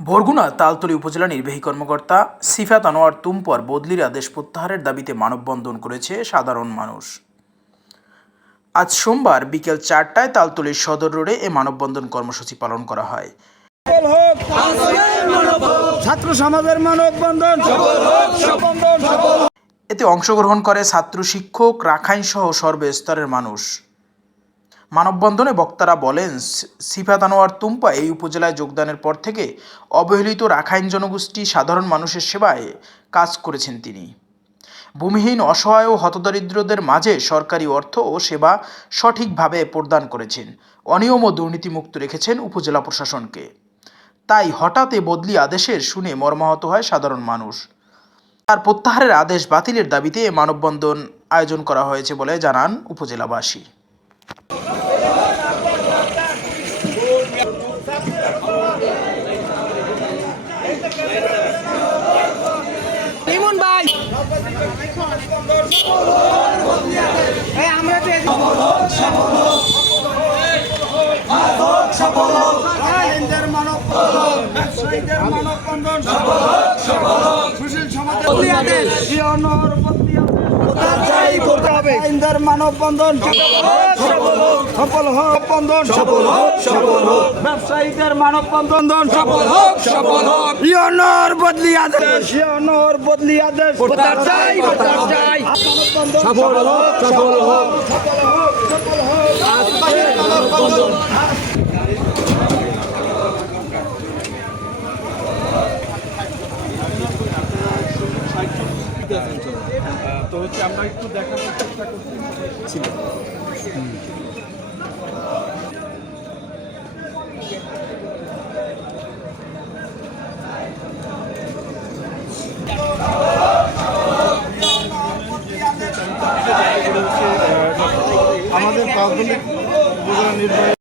বরগুনা তালতলী উপজেলা নির্বাহী কর্মকর্তা সিফাত আনোয়ার তুমপর বদলির আদেশ প্রত্যাহারের দাবিতে মানববন্ধন করেছে সাধারণ মানুষ। আজ সোমবার বিকেল চারটায় তালতলীর সদর রোডে এ মানববন্ধন কর্মসূচি পালন করা হয়। ছাত্র সমাজের মানববন্ধন। এতে অংশগ্রহণ করে ছাত্র শিক্ষক রাখাইন সহ সর্বস্তরের মানুষ। মানববন্ধনে বক্তারা বলেন, সিফাত আনোয়ার তুম্পা এই উপজেলায় যোগদানের পর থেকে অবহেলিত রাখাইন জনগোষ্ঠী সাধারণ মানুষের সেবায় কাজ করেছেন তিনি। ভূমিহীন, অসহায় ও হতদরিদ্রদের মাঝে সরকারি অর্থ ও সেবা সঠিকভাবে প্রদান করেছেন। অনিয়ম ও দুর্নীতিমুক্ত রেখেছেন উপজেলা প্রশাসনকে। তাই হঠাৎ এ বদলি আদেশের শুনে মর্মাহত হয় সাধারণ মানুষ। তার প্রত্যাহারের আদেশ বাতিলের দাবিতে মানববন্ধন আয়োজন করা হয়েছে বলে জানান উপজেলাবাসী ইমন ভাই এই আমরা তো আইনদের মানববন্ধন ব্যবসায়ীদের মানববন্ধন সফল হোক সফল হোক সুশীল সমাজের মানববন্ধন। সফল হোক বন্ধন সফল হোক সফল হোক ব্যবসায়ীদের মানববন্ধন। সফল হোক সফল হোক। জিয়ানোর বদলি আদেশ। জিয়ানোর বদলি আদেশ। চাই, প্রতার চাই। সফল হোক সফল হোক তো হচ্ছে আমরা একটু দেখানোর চেষ্টা করছি। আমাদের প্রাথমিক উপজেলা নির্বাহী